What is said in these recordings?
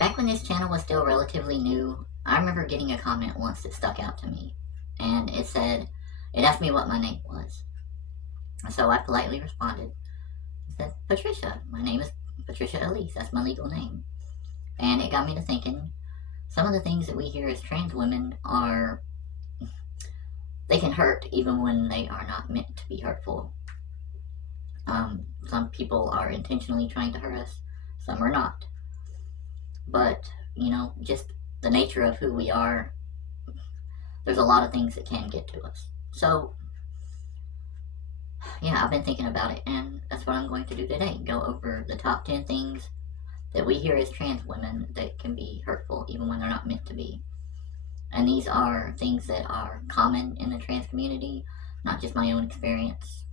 Back when this channel was still relatively new, I remember getting a comment once that stuck out to me. And it asked me what my name was. And so I politely responded. I said, Patricia. My name is Patricia Elise. That's my legal name. And it got me to thinking, some of the things that we hear as trans women they can hurt even when they are not meant to be hurtful. Some people are intentionally trying to hurt us, some are not. But, just the nature of who we are, there's a lot of things that can get to us. So, yeah, I've been thinking about it, and that's what I'm going to do today. Go over the top 10 things that we hear as trans women that can be hurtful, even when they're not meant to be. And these are things that are common in the trans community, not just my own experience.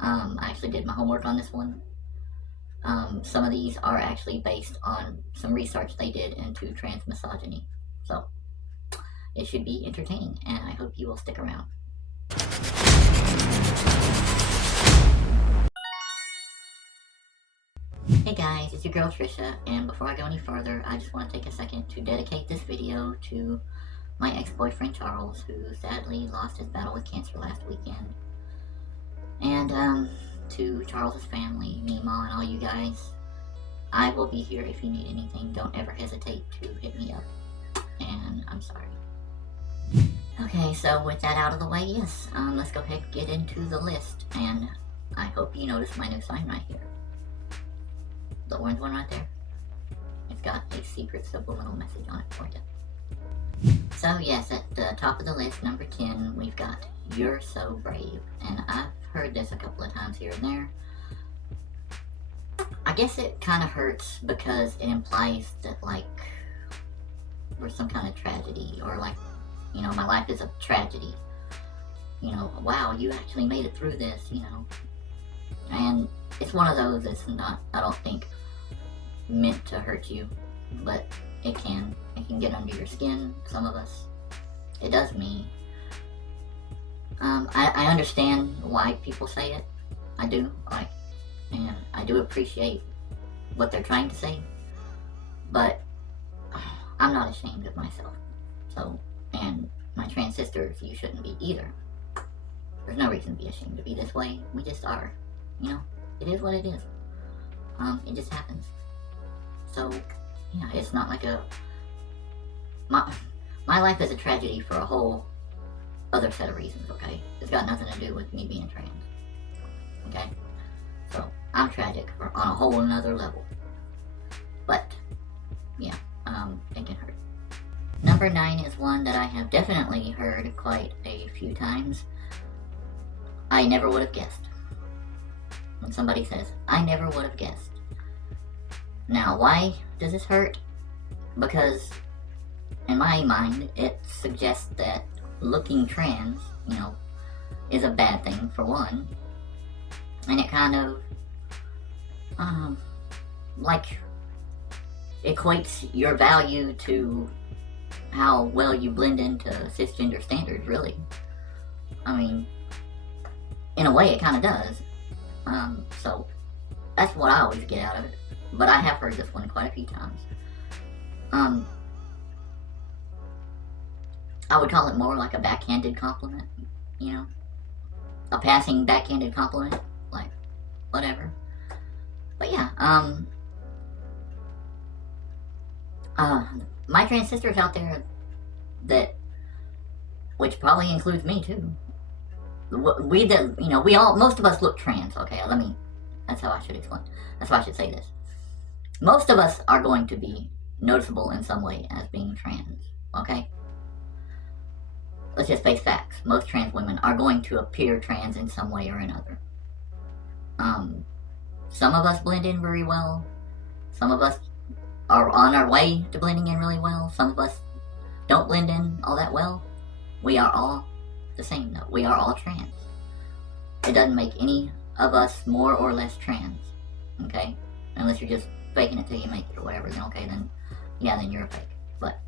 I actually did my homework on this one. Some of these are actually based on some research they did into trans misogyny. So, it should be entertaining, and I hope you will stick around. Hey guys, it's your girl Trisha, and before I go any further, I just want to take a second to dedicate this video to my ex-boyfriend Charles, who sadly lost his battle with cancer last weekend. And to Charles's family, Mima, and all you guys, I will be here if you need anything. Don't ever hesitate to hit me up, and I'm sorry. Okay, so with that out of the way, yes, let's go ahead and get into the list, and I hope you notice my new sign right here. The orange one right there. It's got a secret subliminal message on it for you. So yes, at the top of the list, number 10, we've got "You're so brave," and I've heard this a couple of times here and there. I guess it kind of hurts because it implies that, like, we're some kind of tragedy, or like, my life is a tragedy. Wow, you actually made it through this, And it's one of those that's not, I don't think, meant to hurt you, but it can. It can get under your skin, some of us. It does me. I understand why people say it. I do, and I do appreciate what they're trying to say, but I'm not ashamed of myself. So, and my trans sisters, you shouldn't be either. There's no reason to be ashamed to be this way. We just are. It is what it is. It just happens. So, yeah, it's not like my life is a tragedy for a whole other set of reasons, okay? It's got nothing to do with me being trans, okay? So, I'm tragic on a whole another level. But, yeah, it can hurt. Number 9 is one that I have definitely heard quite a few times. I never would have guessed. When somebody says, I never would have guessed. Now, why does this hurt? Because, in my mind, it suggests that looking trans, is a bad thing, for one. And it kind of, equates your value to how well you blend into cisgender standards, really. In a way, it kind of does. So, that's what I always get out of it. But I have heard this one quite a few times. I would call it more like a backhanded compliment, a passing backhanded compliment, like, whatever. But yeah, my trans sisters out there which probably includes me too, most of us look trans, okay, that's how I should explain, that's how I should say this. Most of us are going to be noticeable in some way as being trans, okay? Let's just face facts. Most trans women are going to appear trans in some way or another. Some of us blend in very well. Some of us are on our way to blending in really well. Some of us don't blend in all that well. We are all the same, though. We are all trans. It doesn't make any of us more or less trans, okay? Unless you're just faking it till you make it or whatever, then okay, then you're a fake. But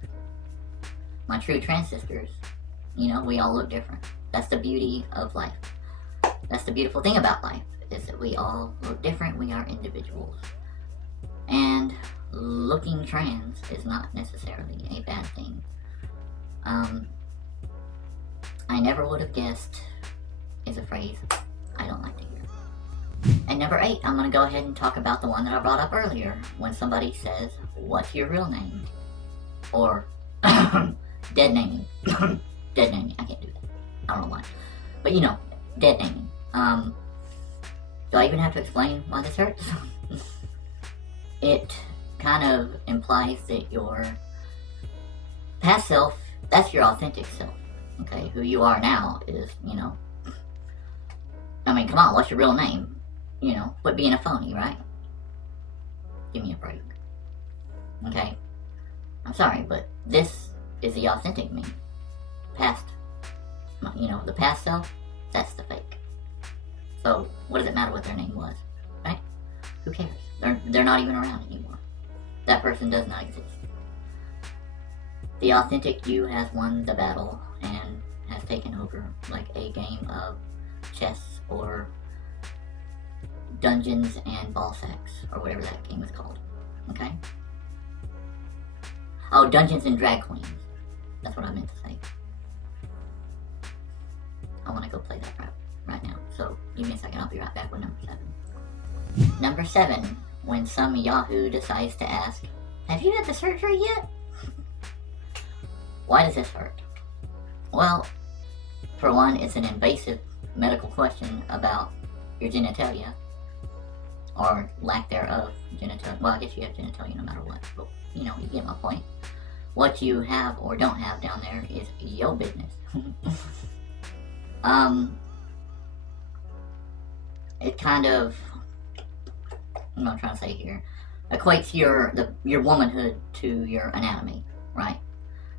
my true trans sisters, we all look different. That's the beauty of life. That's the beautiful thing about life, is that we all look different. We are individuals. And looking trans is not necessarily a bad thing. I never would have guessed is a phrase I don't like to hear. At number 8, I'm going to go ahead and talk about the one that I brought up earlier, when somebody says, what's your real name? Or, dead naming. Dead naming, I can't do that. I don't know why. But you know, dead naming. Do I even have to explain why this hurts? It kind of implies that your past self, that's your authentic self. Okay, who you are now is, you know, I mean, come on, what's your real name? You know, quit being a phony, right? Give me a break. Okay? I'm sorry, but this is the authentic me. Past, you know, the past self, that's the fake. So, what does it matter what their name was, right? Who cares? They're not even around anymore. That person does not exist. The authentic you has won the battle and has taken over like a game of chess or Dungeons and Ball Sacks, or whatever that game is called. Okay? Oh, Dungeons and Drag Queens. That's what I meant to say. I want to go play that right now. So, give me a second. I'll be right back with number 7. Number 7, when some Yahoo decides to ask, have you had the surgery yet? Why does this hurt? Well, for one, it's an invasive medical question about your genitalia, or lack thereof genitalia. Well, I guess you have genitalia no matter what, but you know, you get my point. What you have or don't have down there is your business. It kind of, what I'm trying to say here, equates your womanhood to your anatomy, right?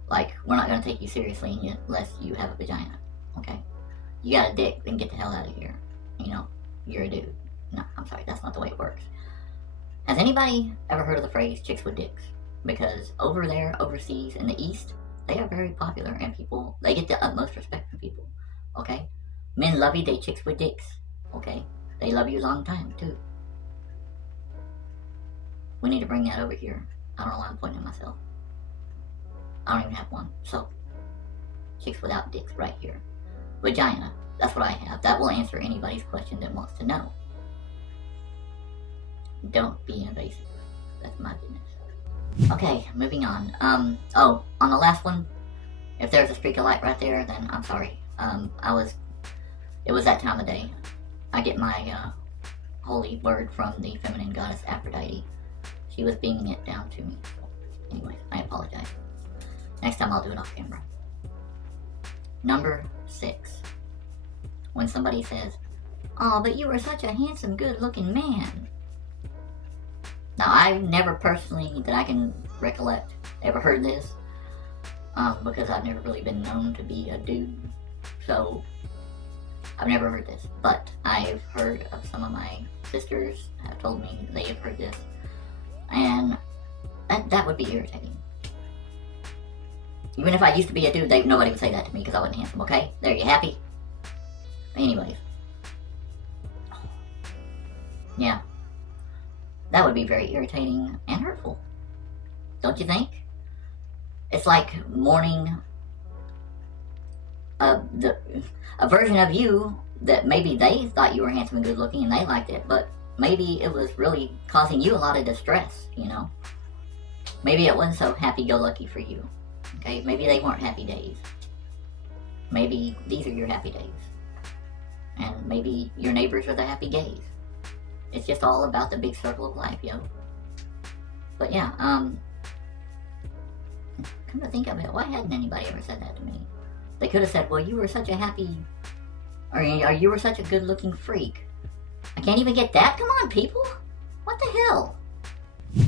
Like, we're not going to take you seriously unless you have a vagina, okay? You got a dick, then get the hell out of here. You know, you're a dude. No, I'm sorry, that's not the way it works. Has anybody ever heard of the phrase chicks with dicks? Because over there, overseas, in the East, they are very popular, and people, they get the utmost respect from people, okay? Men love you, they chicks with dicks, okay? They love you a long time, too. We need to bring that over here. I don't know why I'm pointing at myself. I don't even have one. So, chicks without dicks right here. Vagina. That's what I have. That will answer anybody's question that wants to know. Don't be invasive. That's my business. Okay, moving on. Oh, on the last one, if there's a streak of light right there, then I'm sorry. It was that time of day. I get my holy word from the feminine goddess Aphrodite. She was beaming it down to me. So, anyways, I apologize. Next time I'll do it off camera. Number 6. When somebody says, "Oh, but you were such a handsome, good-looking man." Now, I've never personally, that I can recollect, ever heard this. Because I've never really been known to be a dude. So, I've never heard this. But I've heard of some of my sisters have told me they have heard this. And that would be irritating. Even if I used to be a dude, nobody would say that to me because I wasn't handsome, okay? There, you happy? Anyways. Yeah. That would be very irritating and hurtful. Don't you think? It's like mourning a version of you that maybe they thought you were handsome and good looking and they liked it, but maybe it was really causing you a lot of distress, you know? Maybe it wasn't so happy-go-lucky for you. Okay, maybe they weren't happy days. Maybe these are your happy days. And maybe your neighbors are the happy gays. It's just all about the big circle of life, yo. But yeah, come to think of it, why hadn't anybody ever said that to me? They could have said, well, you were such a happy, or you were such a good-looking freak. I can't even get that? Come on, people. What the hell?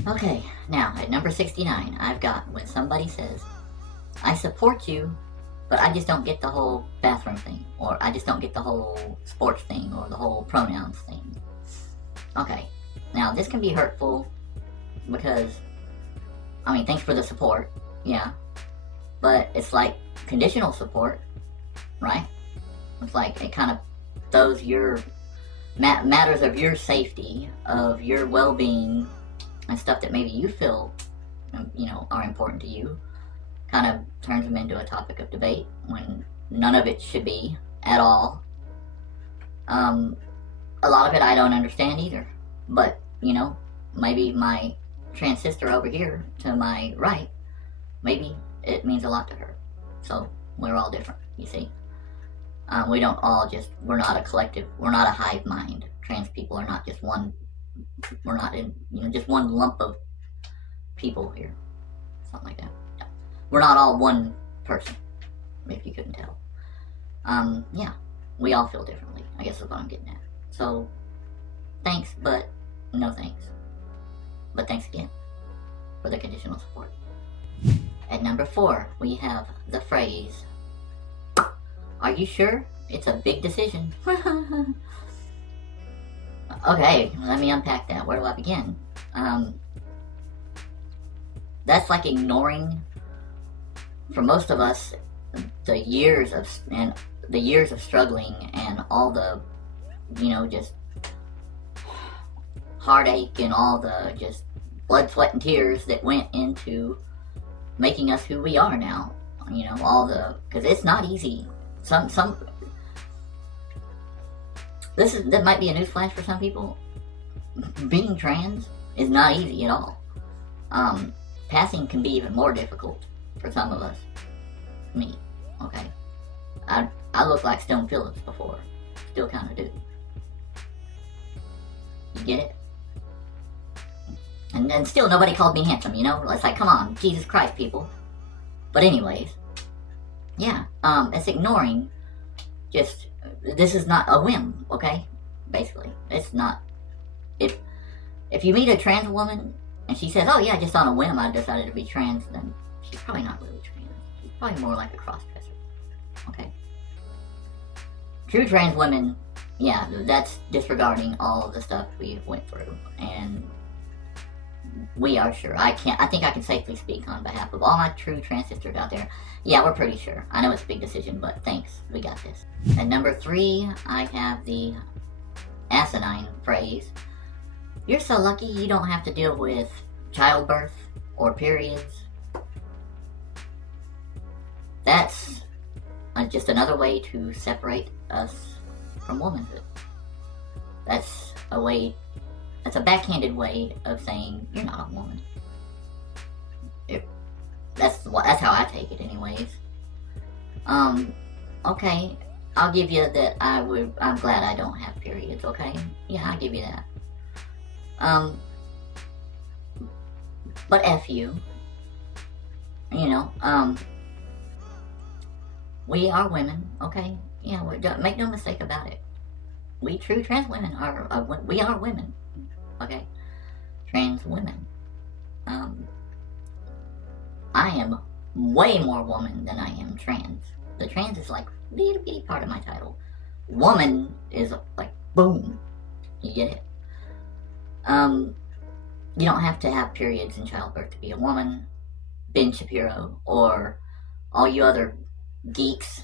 Okay, now, at number 69, I've got when somebody says, I support you, but I just don't get the whole bathroom thing, or I just don't get the whole sports thing, or the whole pronouns thing. Okay, now this can be hurtful, because, I mean, thanks for the support, yeah, but it's like conditional support, right? It's like it kind of throws your matters of your safety, of your well-being, and stuff that maybe you feel, are important to you, kind of turns them into a topic of debate when none of it should be at all. A lot of it I don't understand either, but, maybe my trans sister over here to my right, maybe it means a lot to her. So we're all different, you see. We don't all we're not a collective, we're not a hive mind. Trans people are not just one, we're not in, just one lump of people here. Something like that. Yeah. We're not all one person, if you couldn't tell. Yeah, we all feel differently, I guess is what I'm getting at. So, thanks, but no thanks. But thanks again for the conditional support. At number 4, we have the phrase, "Are you sure? It's a big decision." Okay, let me unpack that. Where do I begin? That's like ignoring, for most of us, the years of struggling and all the, just heartache and all the just blood, sweat, and tears that went into making us who we are now. Because it's not easy. That might be a newsflash for some people. Being trans is not easy at all. Passing can be even more difficult for some of us. Me, okay. I look like Stone Phillips before. Still kind of do. You get it? And still nobody called me handsome, It's like, come on, Jesus Christ, people. But anyways, yeah, it's ignoring this is not a whim, okay? Basically, it's not. If you meet a trans woman and she says, "Oh yeah, just on a whim I decided to be trans," then she's probably not really trans. She's probably more like a cross-dresser, okay? True trans women, yeah, that's disregarding all of the stuff we went through, and we are sure. I think I can safely speak on behalf of all my true trans sisters out there. Yeah, we're pretty sure. I know it's a big decision, but thanks. We got this. At number 3, I have the asinine phrase, "You're so lucky you don't have to deal with childbirth or periods." That's just another way to separate us from womanhood. That's a backhanded way of saying you're not a woman. That's how I take it, anyways. Okay, I'll give you that. I'm glad I don't have periods. Okay, yeah, I'll give you that. But F you. We are women. Okay, yeah. Make no mistake about it. We true trans women we are women. Okay, trans women. I am way more woman than I am trans. The trans is like a little bitty part of my title. Woman is like boom. You get it? You don't have to have periods and childbirth to be a woman. Ben Shapiro or all you other geeks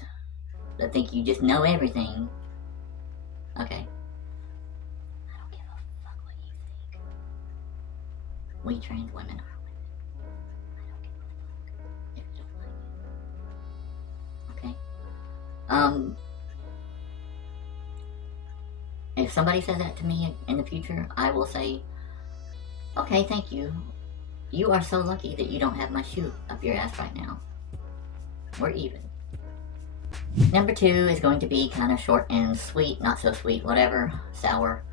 that think you just know everything. Okay. I don't give a fuck what you think. We trans women are women. I don't give a fuck if you don't like it. Okay? If somebody says that to me in the future, I will say, okay, thank you. You are so lucky that you don't have my shoe up your ass right now. We're even. Number 2 is going to be kind of short and sweet, not so sweet, whatever, sour.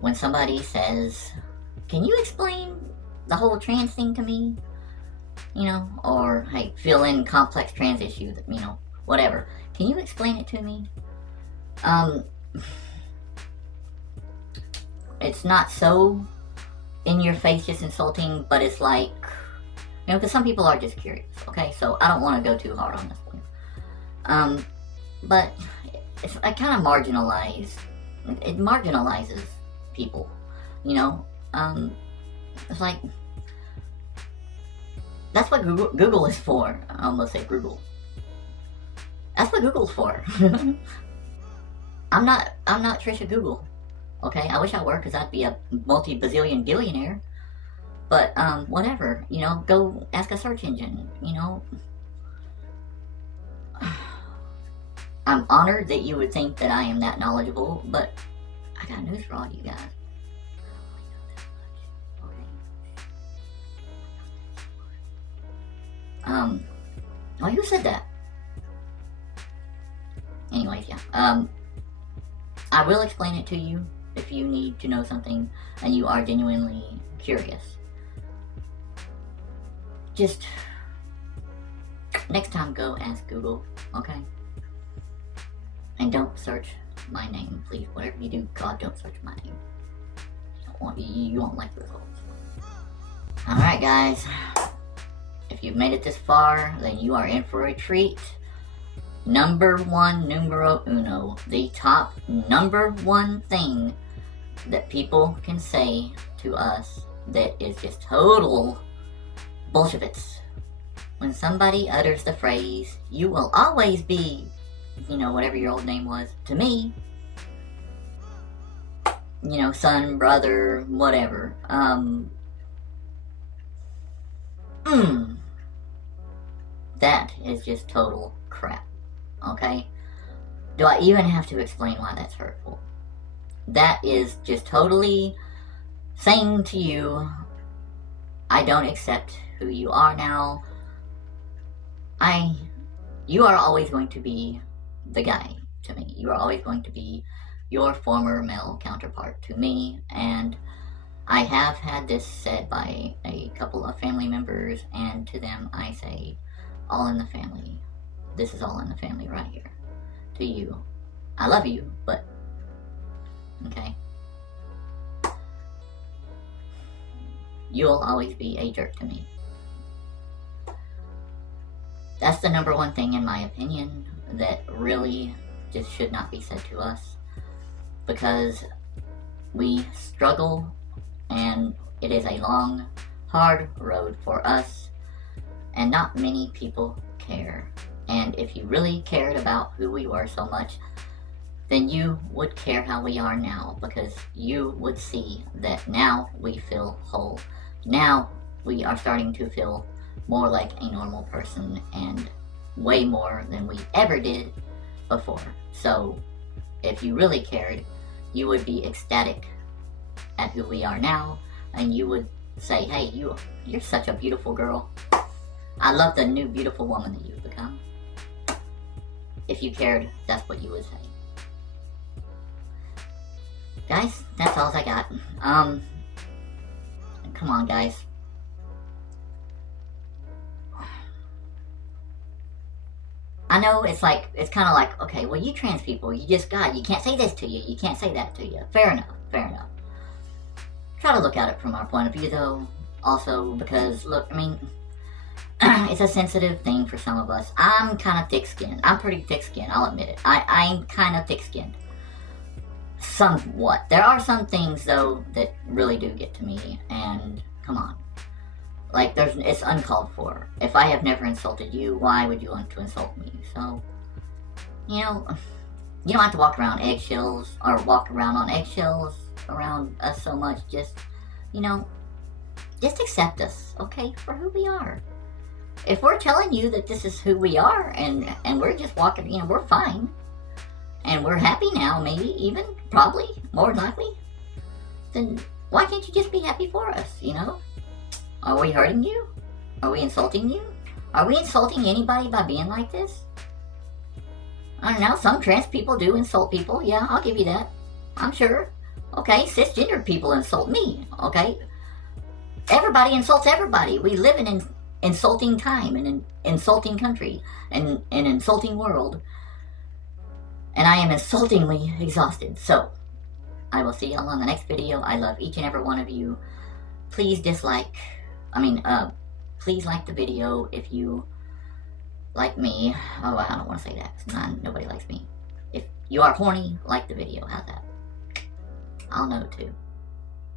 When somebody says, "Can you explain the whole trans thing to me?" Or, hey, fill in complex trans issue, whatever. Can you explain it to me? It's not so in your face, just insulting, but it's like, because some people are just curious, okay? So I don't want to go too hard on this one. But I kind of it marginalizes people, it's like, that's what Google is for. I almost say Google. That's what Google's for. I'm not Trisha Google, okay? I wish I were, because I'd be a multi-bazillion billionaire, But, whatever, you know, go ask a search engine, you know. I'm honored that you would think that I am that knowledgeable, but I got news for all you guys. Well, who said that? Anyways, yeah. I will explain it to you if you need to know something and you are genuinely curious. Just next time go ask Google, okay? And don't search my name, please. Whatever you do, God, don't search my name. You won't like the results. Alright, guys. If you've made it this far, then you are in for a treat. Number one, numero uno. The top number one thing that people can say to us that is just total bullshits. When somebody utters the phrase, "You will always be," you know, whatever your old name was, to me, you know, son, brother, whatever, that is just total crap, okay? Do I even have to explain why that's hurtful? That is just totally saying to you, I don't accept who you are now. You are always going to be the guy to me. You are always going to be your former male counterpart to me, and I have had this said by a couple of family members, and to them I say, all in the family. This is all in the family right here. To you. I love you, but, okay. You'll always be a jerk to me. That's the number one thing, in my opinion, that really just should not be said to us. Because we struggle, and it is a long, hard road for us, and not many people care. And if you really cared about who we were so much, then you would care how we are now, because you would see that now we feel whole. Now we are starting to feel more like a normal person, and way more than we ever did before. So if you really cared, you would be ecstatic at who we are now, and you would say, hey, you're such a beautiful girl. I love the new beautiful woman that you've become. If you cared, that's what you would say. Guys, that's all I got. Come on, guys. I know it's kind of like, okay, well, you trans people, you can't say this to you, you can't say that to you. Fair enough, fair enough. Try to look at it from our point of view, though, also, because, look, I mean, it's a sensitive thing for some of us. I'm kind of thick-skinned. I'm pretty thick-skinned, I'll admit it. I'm kind of thick-skinned. Somewhat. There are some things, though, that really do get to me, and, come on. Like, it's uncalled for. If I have never insulted you, why would you want to insult me? So, you know, you don't have to walk around on eggshells around us so much. Just, you know, just accept us, okay, for who we are. If we're telling you that this is who we are, and we're just walking, you know, we're fine, and we're happy now, maybe, even, probably, more likely, then why can't you just be happy for us, you know? Are we hurting you? Are we insulting you? Are we insulting anybody by being like this? I don't know, some trans people do insult people, yeah, I'll give you that. I'm sure. Okay, cisgender people insult me, okay? Everybody insults everybody. We live in an insulting time, in an insulting country, and an insulting world. And I am insultingly exhausted, so I will see y'all on the next video. I love each and every one of you. Please please like the video if you like me. Oh, I don't want to say that. Nobody likes me. If you are horny, like the video. How's that? I'll know too.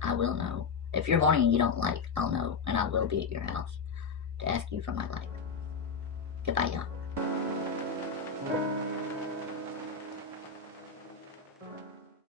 I will know. If you're horny and you don't like, I'll know, and I will be at your house to ask you for my like. Goodbye, y'all.